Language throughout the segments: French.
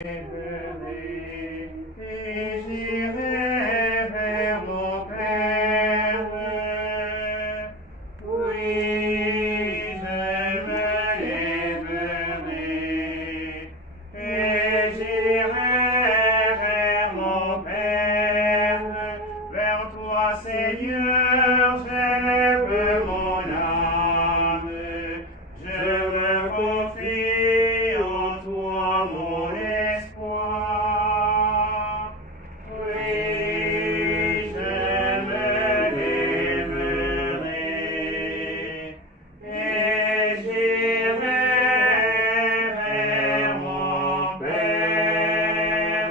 Et j'irai vers mon Père. Oui, je me lèverai et j'irai vers mon Père. Vers toi, Seigneur, j'élève mon âme. Je me confie en toi, mon espoir. Oui, je me lèverai et j'irai vers mon Père.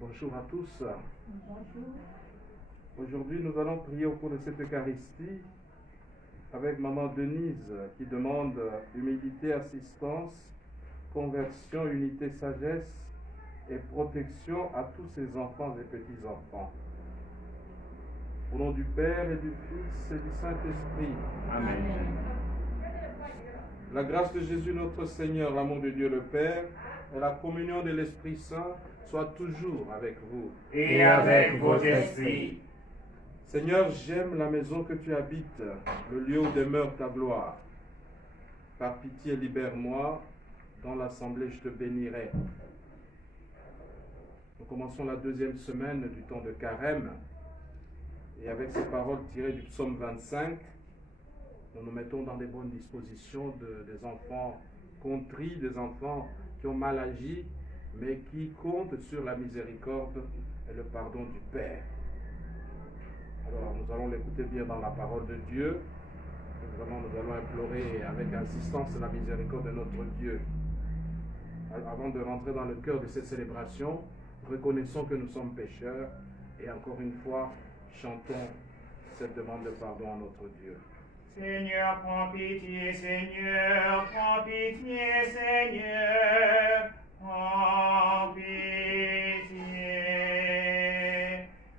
Bonjour à tous. Aujourd'hui, nous allons prier au cours de cette Eucharistie avec Maman Denise qui demande humilité, assistance, conversion, unité, sagesse et protection à tous ses enfants et petits-enfants. Au nom du Père et du Fils et du Saint-Esprit. Amen. La grâce de Jésus notre Seigneur, l'amour de Dieu le Père et la communion de l'Esprit Saint soient toujours avec vous. Et avec votre esprit. Seigneur, j'aime la maison que tu habites, le lieu où demeure ta gloire. Par pitié, libère-moi. Dans l'assemblée, je te bénirai. Nous commençons la deuxième semaine du temps de Carême. Et avec ces paroles tirées du psaume 25, nous nous mettons dans des bonnes dispositions des enfants contrits, des enfants qui ont mal agi, mais qui comptent sur la miséricorde et le pardon du Père. Alors, nous allons l'écouter bien dans la parole de Dieu. Et vraiment, nous allons implorer avec insistance la miséricorde de notre Dieu. Avant de rentrer dans le cœur de cette célébration, reconnaissons que nous sommes pécheurs et encore une fois, chantons cette demande de pardon à notre Dieu. Seigneur, prends pitié, Seigneur, prends pitié, Seigneur, prends pitié.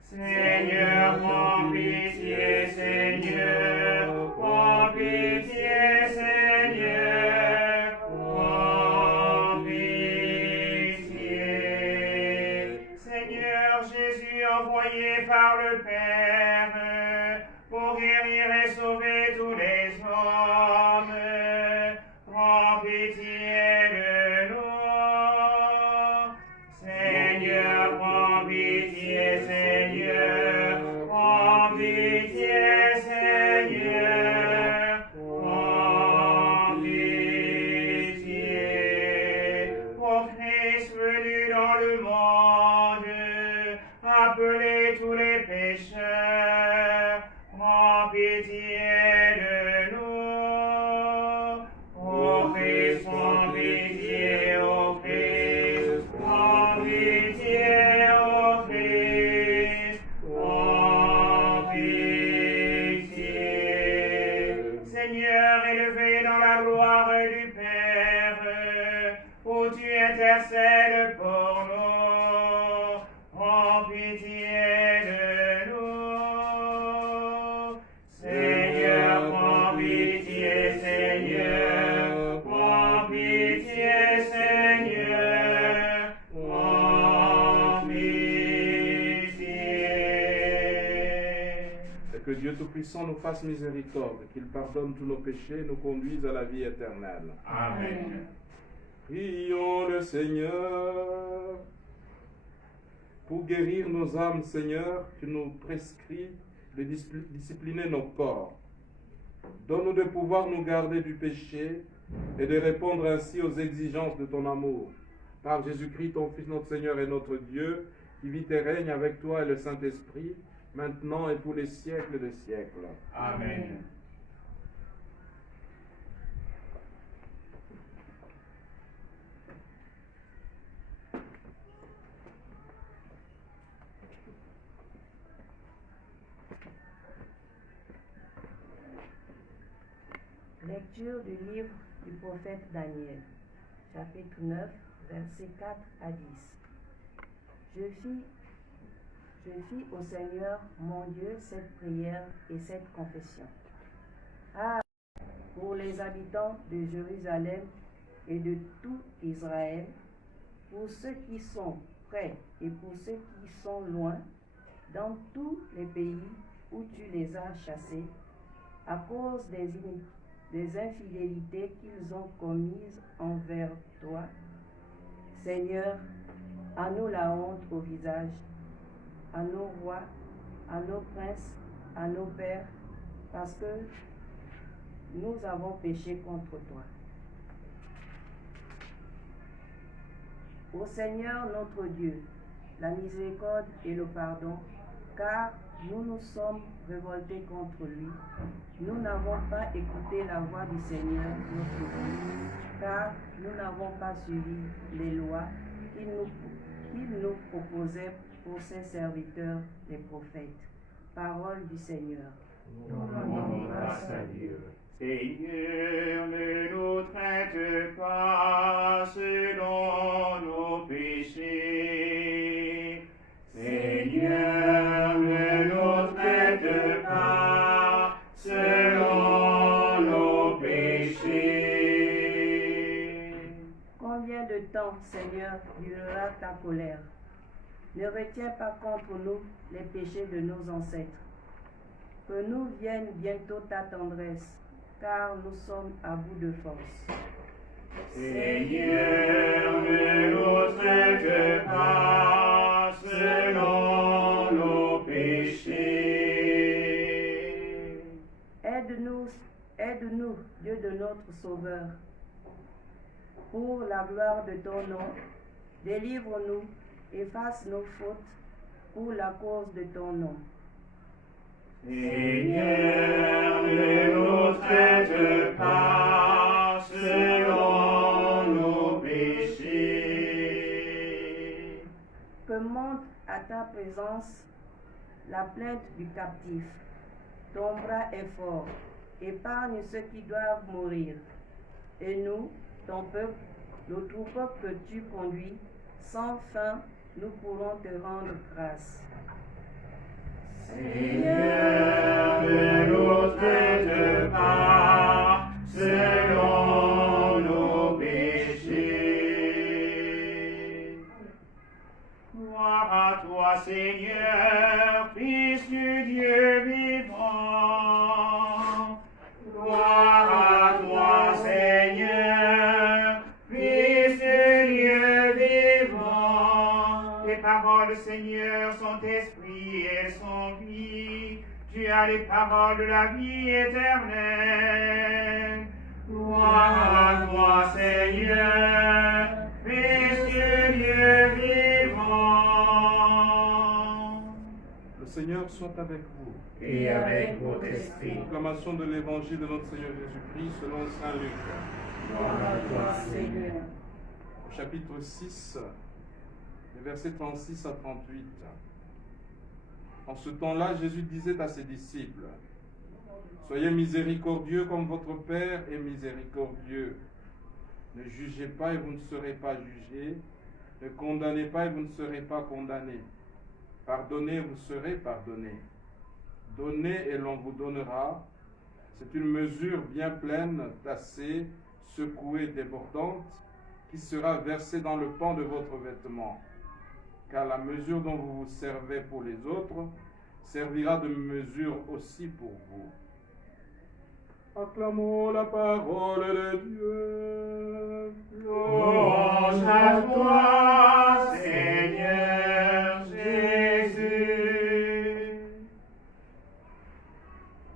Seigneur, prends pitié, Seigneur, prends pitié, Seigneur, prends pitié. Seigneur Jésus, envoyé par le Père, pour guérir et sauver tous les hommes, prends pitié de nous. Seigneur, prends pitié, Seigneur, prends pitié, Seigneur, prends pitié. Ô Christ venu dans le monde, appelez tous les pécheurs, prends pitié de nous. Ô Christ, prends pitié, ô Christ, prends pitié, ô Christ, prends pitié. Seigneur, élevé dans la gloire du Père, où tu intercèdes pour nous, prends pitié de nous. Seigneur, prends pitié, Seigneur, prends pitié, Seigneur, prends pitié. Et que Dieu Tout-Puissant nous fasse miséricorde, qu'il pardonne tous nos péchés et nous conduise à la vie éternelle. Amen. Prions le Seigneur. Pour guérir nos âmes, Seigneur, tu nous prescris de discipliner nos corps. Donne-nous de pouvoir nous garder du péché et de répondre ainsi aux exigences de ton amour. Par Jésus-Christ, ton Fils, notre Seigneur et notre Dieu, qui vit et règne avec toi et le Saint-Esprit, maintenant et pour les siècles des siècles. Amen. Lecture du livre du prophète Daniel, chapitre 9, versets 4 à 10. Je fis au Seigneur, mon Dieu, cette prière et cette confession. Ah, pour les habitants de Jérusalem et de tout Israël, pour ceux qui sont près et pour ceux qui sont loin, dans tous les pays où tu les as chassés, à cause des infidélités qu'ils ont commises envers toi. Seigneur, à nous la honte au visage, à nos rois, à nos princes, à nos pères, parce que nous avons péché contre toi. Ô Seigneur notre Dieu, la miséricorde et le pardon, car nous nous sommes révoltés contre lui. Nous n'avons pas écouté la voix du Seigneur notre Dieu, car nous n'avons pas suivi les lois qu'il nous proposait pour ses serviteurs, les prophètes. Parole du Seigneur. Nous rendons grâce à Dieu. Seigneur, ne nous traite pas selon nos péchés. Seigneur, ne nous traite pas selon nos péchés. Combien de temps, Seigneur, durera ta colère? Ne retiens pas contre nous les péchés de nos ancêtres. Que nous vienne bientôt ta tendresse, car nous sommes à bout de force. Seigneur, ne nous traite pas selon nos péchés. Aide-nous, Dieu de notre Sauveur, pour la gloire de ton nom. Délivre-nous, efface nos fautes, pour la cause de ton nom. Seigneur, ne nous traite pas selon nos péchés. Que monte à ta présence la plainte du captif. Ton bras est fort, épargne ceux qui doivent mourir. Et nous, ton peuple, le troupeau que tu conduis, sans fin, nous pourrons te rendre grâce. Seigneur, ne nous traite pas selon nos péchés. Gloire à toi, Seigneur, Fils du Dieu vivant. Gloire à toi, Seigneur, Fils du Dieu vivant. Les paroles, Seigneur, sont esprit et sont vie. Tu as les paroles de la vie éternelle. Gloire à toi, Seigneur, Fils du Dieu vivant. Le Seigneur soit avec vous. Et avec votre esprit. Proclamation de l'évangile de notre Seigneur Jésus-Christ selon saint Luc. Gloire à toi, Seigneur. Au chapitre 6, les versets 36 à 38. En ce temps-là, Jésus disait à ses disciples, « Soyez miséricordieux comme votre Père est miséricordieux. Ne jugez pas et vous ne serez pas jugés. Ne condamnez pas et vous ne serez pas condamnés. Pardonnez et vous serez pardonnés. Donnez et l'on vous donnera. C'est une mesure bien pleine, tassée, secouée, débordante, qui sera versée dans le pan de votre vêtement. Car la mesure dont vous vous servez pour les autres servira de mesure aussi pour vous. » Acclamons la parole de Dieu. Louange à toi, Seigneur Jésus.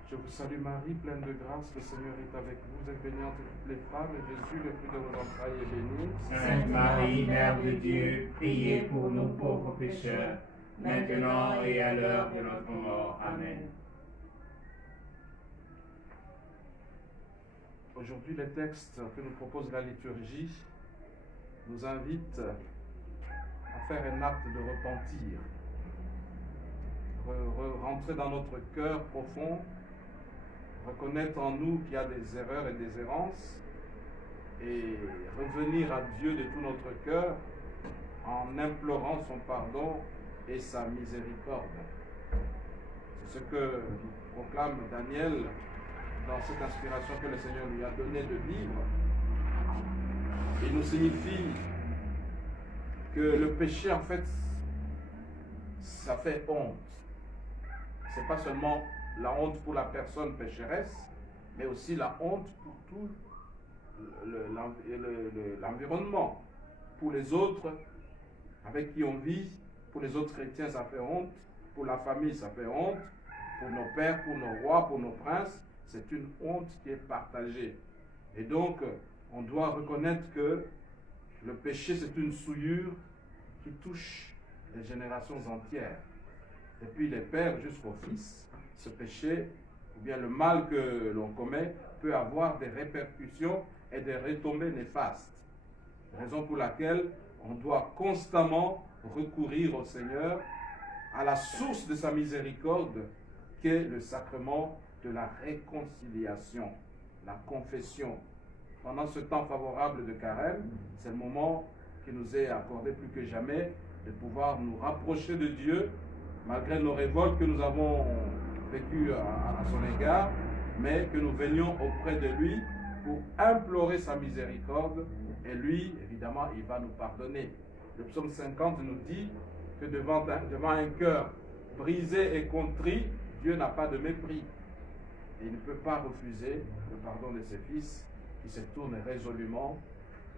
Je vous salue Marie, pleine de grâce, le Seigneur est avec vous. Vous êtes bénie entre toutes les femmes, et Jésus, le fruit de vos entrailles, est béni. Sainte Marie, Mère de Dieu, priez pour nous pauvres pécheurs, maintenant et à l'heure de notre mort. Amen. Aujourd'hui, les textes que nous propose la liturgie nous invitent à faire un acte de repentir, rentrer dans notre cœur profond, reconnaître en nous qu'il y a des erreurs et des errances, et revenir à Dieu de tout notre cœur en implorant son pardon et sa miséricorde. C'est ce que proclame Daniel dans cette inspiration que le Seigneur lui a donnée de vivre. il nous signifie que le péché, en fait, ça fait honte. C'est pas seulement la honte pour la personne pécheresse, mais aussi la honte pour tout l'environnement. Pour les autres avec qui on vit, pour les autres chrétiens, ça fait honte. Pour la famille, ça fait honte. Pour nos pères, pour nos rois, pour nos princes, c'est une honte qui est partagée. Et donc, on doit reconnaître que le péché, c'est une souillure qui touche les générations entières. Depuis les pères jusqu'aux fils, ce péché, ou bien le mal que l'on commet, peut avoir des répercussions et des retombées néfastes. Raison pour laquelle on doit constamment recourir au Seigneur, à la source de sa miséricorde, qu'est le sacrement de la réconciliation, la confession. Pendant ce temps favorable de carême, c'est le moment qui nous est accordé plus que jamais de pouvoir nous rapprocher de Dieu, malgré nos révoltes que nous avons vécues à son égard, mais que nous venions auprès de lui pour implorer sa miséricorde, et lui, évidemment, il va nous pardonner. Le psaume 50 nous dit que devant un cœur brisé et contrit, Dieu n'a pas de mépris. Et il ne peut pas refuser le pardon de ses fils qui se tournent résolument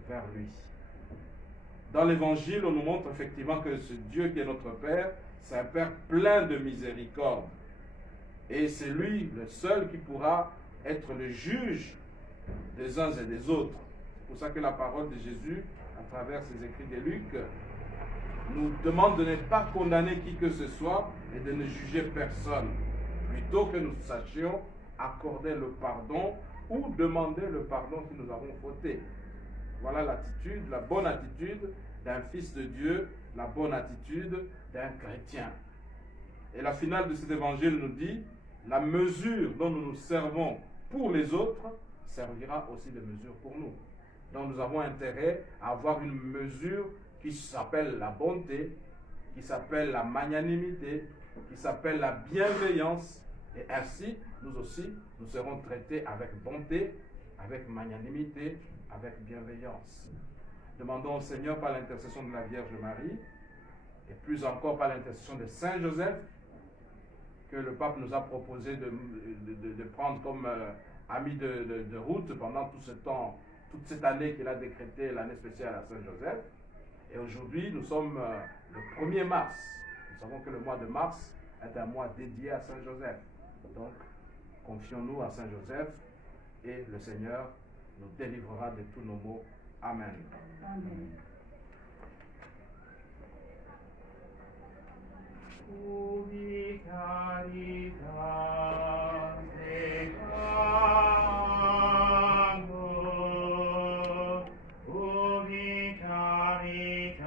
vers lui. Dans l'Évangile, on nous montre effectivement que ce Dieu qui est notre Père, c'est un Père plein de miséricorde. Et c'est lui, le seul, qui pourra être le juge des uns et des autres. C'est pour ça que la parole de Jésus, à travers ses écrits de Luc, nous demande de ne pas condamner qui que ce soit et de ne juger personne, plutôt que nous sachions accorder le pardon ou demander le pardon si nous avons fauté. Voilà l'attitude, la bonne attitude d'un fils de Dieu, la bonne attitude d'un chrétien. Et la finale de cet évangile nous dit, la mesure dont nous nous servons pour les autres servira aussi de mesure pour nous. Donc nous avons intérêt à avoir une mesure qui s'appelle la bonté, qui s'appelle la magnanimité, qui s'appelle la bienveillance. Et ainsi, nous aussi, nous serons traités avec bonté, avec magnanimité, avec bienveillance. Demandons au Seigneur par l'intercession de la Vierge Marie, et plus encore par l'intercession de Saint Joseph, que le pape nous a proposé de prendre comme ami de route pendant tout ce temps, toute cette année qu'il a décrété l'année spéciale à Saint Joseph. Et aujourd'hui, nous sommes le 1er mars. Nous savons que le mois de mars est un mois dédié à Saint Joseph. Donc, confions-nous à Saint Joseph et le Seigneur nous délivrera de tous nos maux. Amen. Amen. Ubi caritas peccator, ubi caritas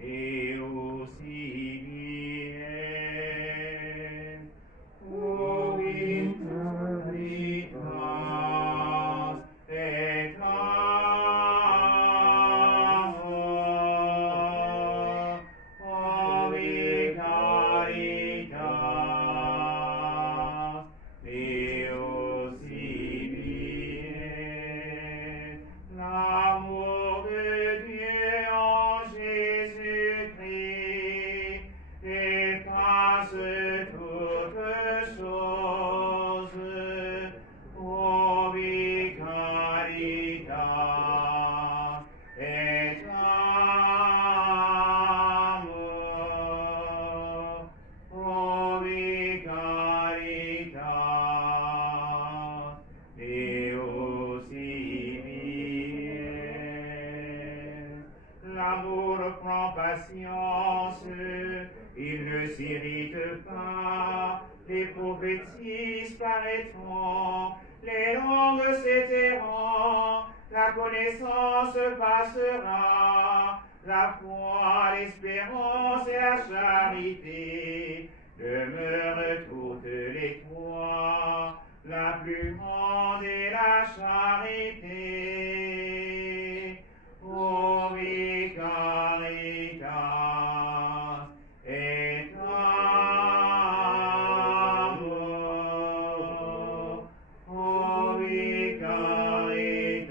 eius igies, ubi caritas l'amour de Dieu en Jésus-Christ efface toutes choses. Ubi caritas et amour, ubi caritas eius igies. L'amour prend patience, il ne s'irrite pas, les prophéties paraîtront, les langues s'éteindront, la connaissance passera, la foi, l'espérance et la charité demeurent toutes les trois, la plus grande est la charité. Ubi caritas et amour, ubi caritas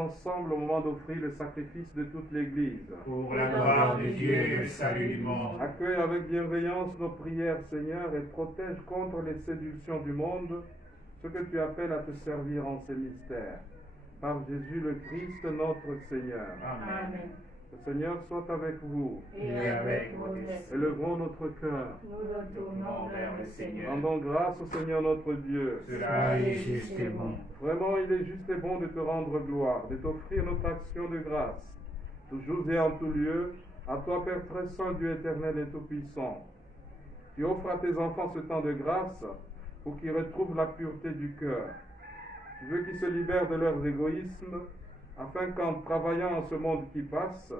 ensemble au moment d'offrir le sacrifice de toute l'Église. Pour la gloire de Dieu et le salut du monde. Accueille avec bienveillance nos prières, Seigneur, et protège contre les séductions du monde ce que tu appelles à te servir en ces mystères. Par Jésus le Christ, notre Seigneur. Amen. Le Seigneur soit avec vous. Et avec votre esprit. Élevons notre cœur. Nous le tournons vers le Seigneur. Rendons grâce au Seigneur notre Dieu. Cela est juste et bon. Vraiment, il est juste et bon de te rendre gloire, de t'offrir notre action de grâce, toujours et en tout lieu, à toi, Père très saint, Dieu éternel et tout-puissant. Tu offres à tes enfants ce temps de grâce pour qu'ils retrouvent la pureté du cœur. Tu veux qu'ils se libèrent de leurs égoïsmes, afin qu'en travaillant en ce monde qui passe,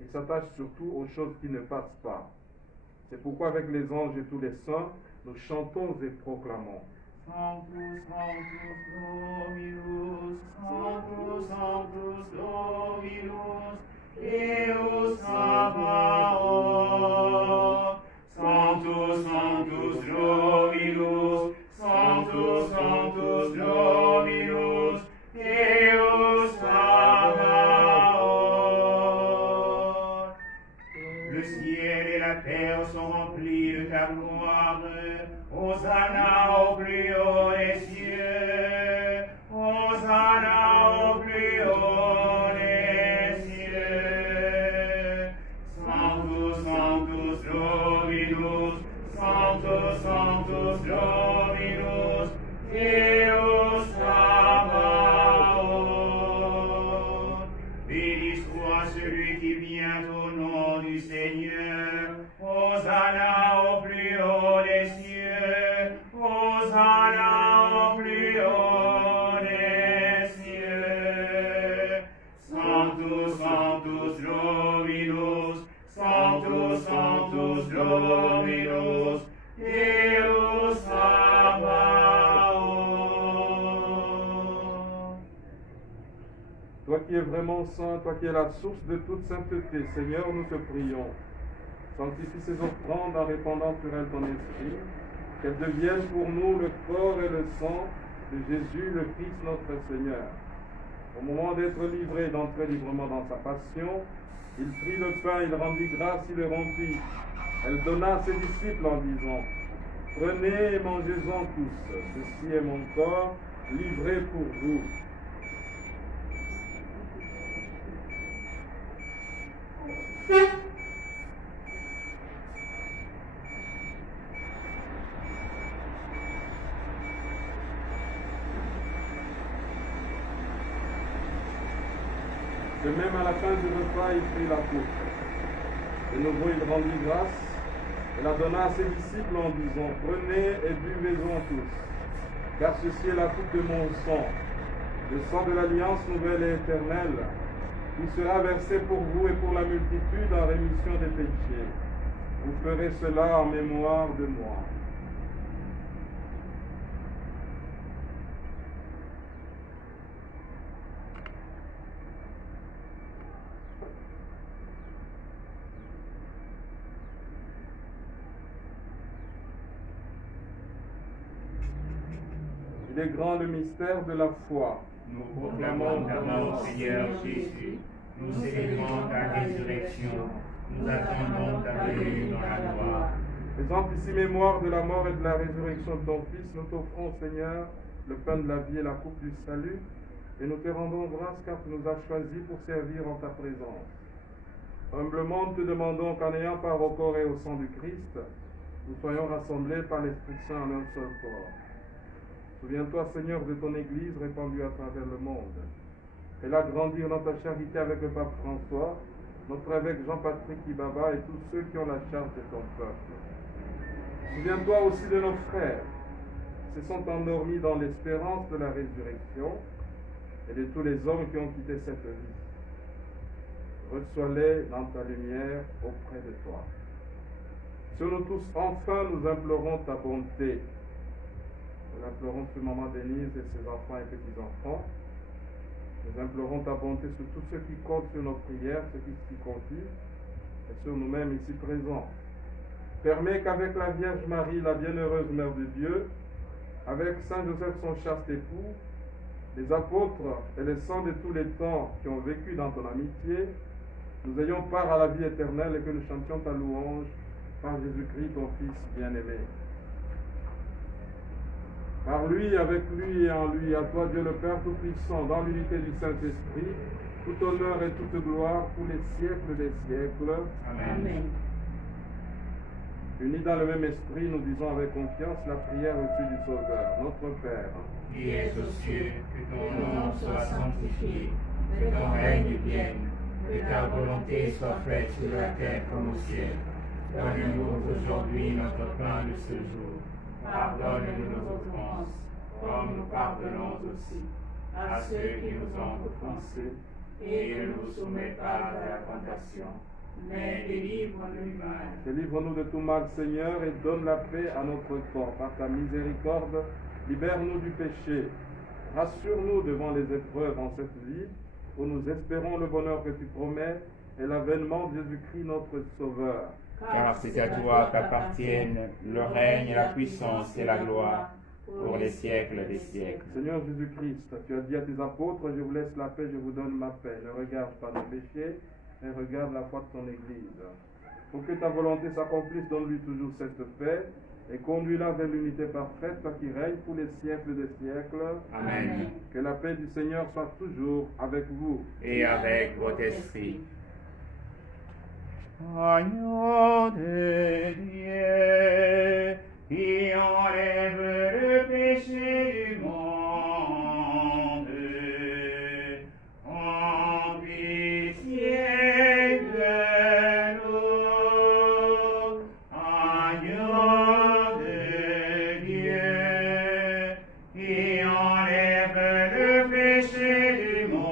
ils s'attachent surtout aux choses qui ne passent pas. C'est pourquoi avec les anges et tous les saints, nous chantons et proclamons. Sanctus, Sanctus, Dominus, Sanctus, Sanctus, Dominus, Deus Sabaoth. Sanctus, Sanctus, Dominus, Sanctus, Sanctus, Dominus, Deus Sabaoth. Le ciel et la terre sont remplis de ta gloire. Hosanna au plus haut des cieux. Hosanna au plus haut des cieux. Sanctus, Sanctus, Dominus, Sanctus, Sanctus, Dominus, Deus Sabaoth. Béni soit celui qui vient au nom du Seigneur. Hosanna au plus haut des cieux. Hosanna au plus haut des cieux. Sanctus, Sanctus, Dominus, Sanctus, Sanctus, Dominus, Deus Sabaoth. Toi qui es vraiment saint, toi qui es la source de toute sainteté, Seigneur, nous te prions. Sanctifie ces offrandes en répandant sur elles ton esprit, qu'elles deviennent pour nous le corps et le sang de Jésus, le Fils notre Seigneur. Au moment d'être livré et d'entrer librement dans sa passion, il prit le pain, il rendit grâce, il le rompit. Elle donna à ses disciples en disant, « Prenez et mangez-en tous, ceci est mon corps, livré pour vous. » De même, à la fin du repas, il prit la coupe. De nouveau, il rendit grâce et la donna à ses disciples en disant, « Prenez et buvez-en tous, car ceci est la coupe de mon sang, le sang de l'alliance nouvelle et éternelle, qui sera versé pour vous et pour la multitude en rémission des péchés. Vous ferez cela en mémoire de moi. » Il est grand le mystère de la foi. Nous proclamons ta mort, Seigneur Jésus. Nous célébrons ta résurrection. Nous attendons ta venue dans la gloire. Faisant ici mémoire de la mort et de la résurrection de ton Fils, nous t'offrons, Seigneur, le pain de la vie et la coupe du salut, et nous te rendons grâce car tu nous as choisis pour servir en ta présence. Humblement, nous te demandons qu'en ayant part au corps et au sang du Christ, nous soyons rassemblés par l'Esprit Saint en un seul corps. Souviens-toi, Seigneur, de ton Église répandue à travers le monde. Fais-la grandir dans ta charité avec le pape François, notre évêque Jean-Patrick Ibaba et tous ceux qui ont la charge de ton peuple. Souviens-toi aussi de nos frères qui se sont endormis dans l'espérance de la résurrection et de tous les hommes qui ont quitté cette vie. Reçois-les dans ta lumière auprès de toi. Sur nous tous, enfin, nous implorons ta bonté. Nous implorons sur maman Denise et ses enfants et petits-enfants. Nous implorons ta bonté sur tous ceux qui comptent sur nos prières, ceux qui s'y confient, et sur nous-mêmes ici présents. Permets qu'avec la Vierge Marie, la bienheureuse Mère de Dieu, avec Saint Joseph son chaste époux, les apôtres et les saints de tous les temps qui ont vécu dans ton amitié, nous ayons part à la vie éternelle et que nous chantions ta louange par Jésus-Christ, ton Fils bien-aimé. Par lui, avec lui et en lui, à toi Dieu le Père Tout-Puissant, dans l'unité du Saint-Esprit, tout honneur et toute gloire pour les siècles des siècles. Amen. Unis dans le même esprit, nous disons avec confiance la prière reçue du Sauveur. Notre Père, Qui es aux cieux, que ton nom soit sanctifié, que ton règne vienne, que ta volonté soit faite sur la terre comme au ciel. Donne-nous aujourd'hui notre pain de ce jour. Pardonne-nous nos offenses, comme nous pardonnons aussi à ceux qui nous ont offensés. Et ne nous soumets pas à la tentation, mais délivre-nous du mal. délivre-nous de tout mal, Seigneur, et donne la paix à notre corps. Par ta miséricorde, libère-nous du péché. Rassure-nous devant les épreuves en cette vie, où nous espérons le bonheur que tu promets et l'avènement de Jésus-Christ, notre Sauveur. Car c'est à toi qu'appartiennent le règne, la puissance et la gloire pour les siècles des siècles. Seigneur Jésus-Christ, tu as dit à tes apôtres, je vous laisse la paix, je vous donne ma paix. Ne regarde pas nos péchés, mais regarde la foi de ton Église. Pour que ta volonté s'accomplisse, donne-lui toujours cette paix et conduis-la vers l'unité parfaite, toi qui règnes pour les siècles des siècles. Amen. Que la paix du Seigneur soit toujours avec vous. Et avec votre esprit. Agneau de Dieu, qui enlève le péché du monde, en pitié de nous. Agneau de Dieu, qui enlève le péché du monde.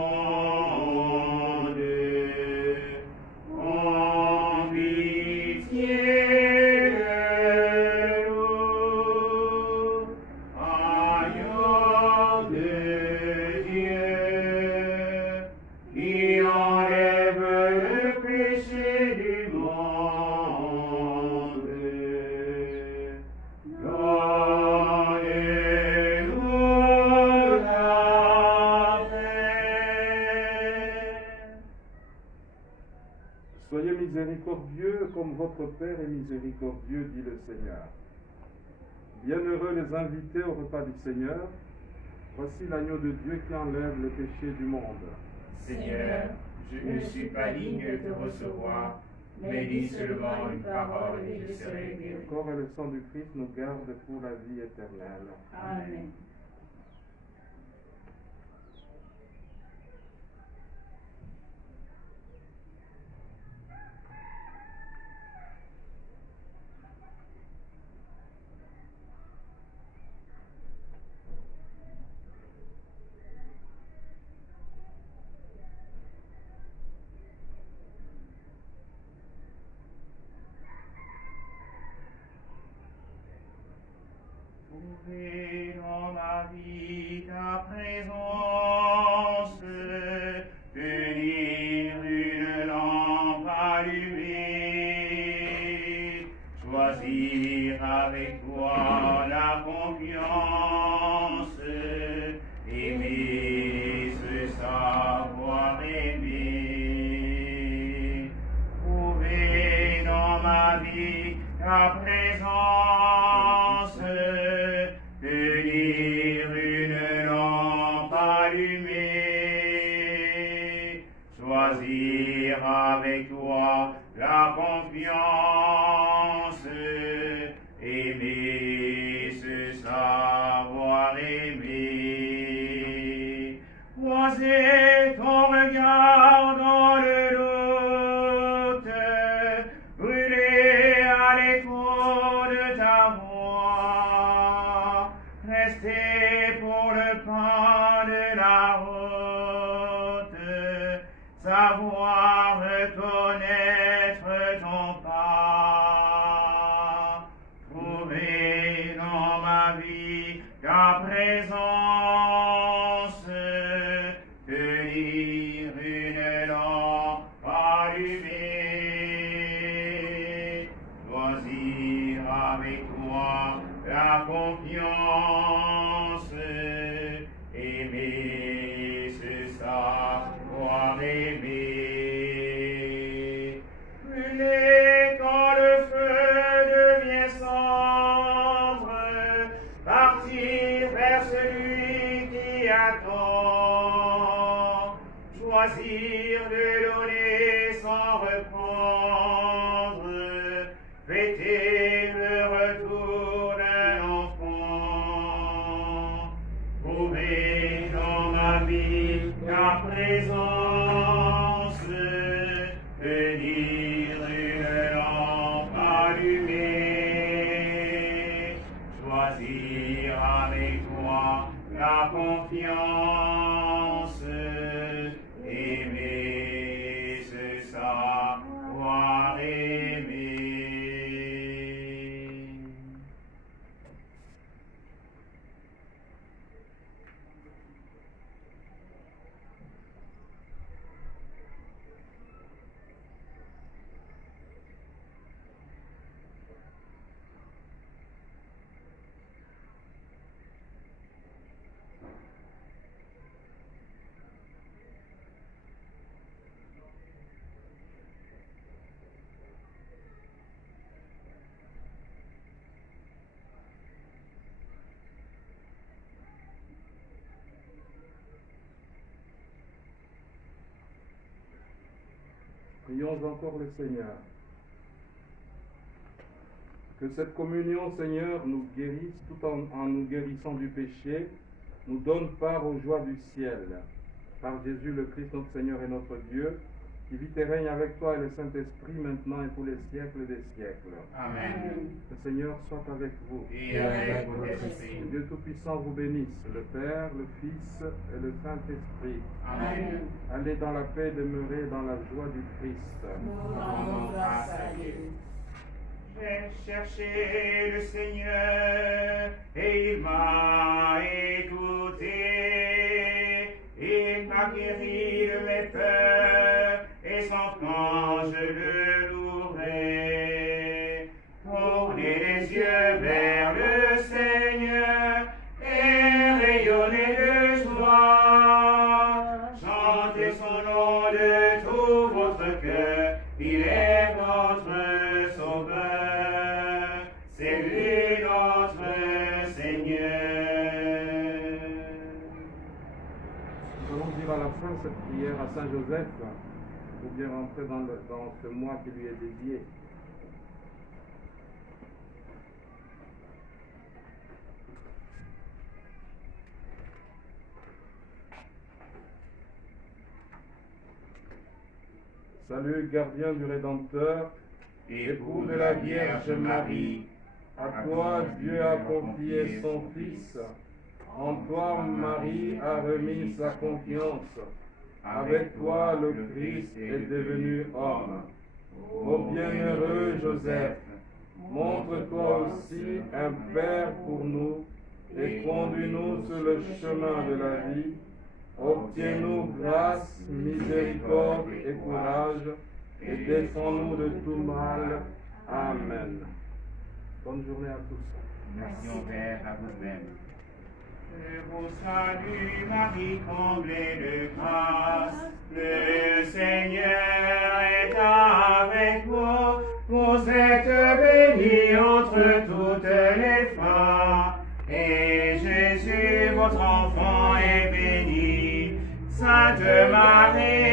Soyez miséricordieux comme votre Père est miséricordieux, dit le Seigneur. Bienheureux les invités au repas du Seigneur. Voici l'agneau de Dieu qui enlève le péché du monde. Seigneur, je ne suis pas digne de te recevoir, mais dis seulement une parole et je serai guéri. Le corps et le sang du Christ nous gardent pour la vie éternelle. Amen. Trouvez dans ma vie ta présence, tenir une lampe allumée, choisir avec toi la confiance, aimer ce savoir aimer. Trouvez dans ma vie ta présence, tenir une lampe allumée, choisir avec toi la confiance, aimer ce savoir aimer. Poser ton regard dans le doute, brûler à l'écho de ta voix, rester pour le pain de la route, savoir reconnaître ton pas. Trouver dans ma vie ta présence, tenir une lampe allumée, choisir avec toi la confiance, aimer, c'est savoir aimer. Brûler quand le feu devient cendre, partir vers celui qui attend, choisir de donner sans reprendre, fêter le retour d'un enfant, trouver dans ma vie ta présence, venir une lampe allumée, choisir avec toi la confiance, aimer, c'est savoir aimer. Prions encore le Seigneur. Que cette communion, Seigneur, nous guérisse tout en nous guérissant du péché, nous donne part aux joies du ciel. Par Jésus le Christ, notre Seigneur et notre Dieu, qui vit et règne avec toi et le Saint-Esprit maintenant et pour les siècles des siècles. Amen. Le Seigneur soit avec vous. Et avec votre esprit. Que Dieu Tout-Puissant vous bénisse, le Père, le Fils et le Saint-Esprit. Amen. Allez dans la paix, demeurez dans la joie du Christ. Rendons grâce à Dieu. J'ai cherché le Seigneur et il m'a écouté. Il m'a guéri de mes peurs et son plan je le louerai. Tournez les yeux vers le Seigneur et rayonnez de joie. Chantez son nom de tout votre cœur, il est votre Sauveur, c'est lui notre Seigneur. Nous allons dire à la fin cette prière à Saint Joseph pour bien rentrer dans ce mois qui lui est dédié. Salut, gardien du Rédempteur, époux de la Vierge Marie, à toi Dieu a confié son Fils, en toi Marie a remis sa confiance, avec toi le Christ est devenu homme. Ô bienheureux Joseph, montre-toi aussi un Père pour nous et conduis-nous sur le chemin de la vie. Obtiens-nous grâce, miséricorde et courage, et défends-nous de tout mal. Amen. Bonne journée à tous. Merci au Père, à vous-même. Je vous salue, Marie, comblée de grâce. Le Seigneur est avec vous. Vous êtes bénie entre toutes les femmes. Et Jésus, votre enfant, est béni. Sainte Marie,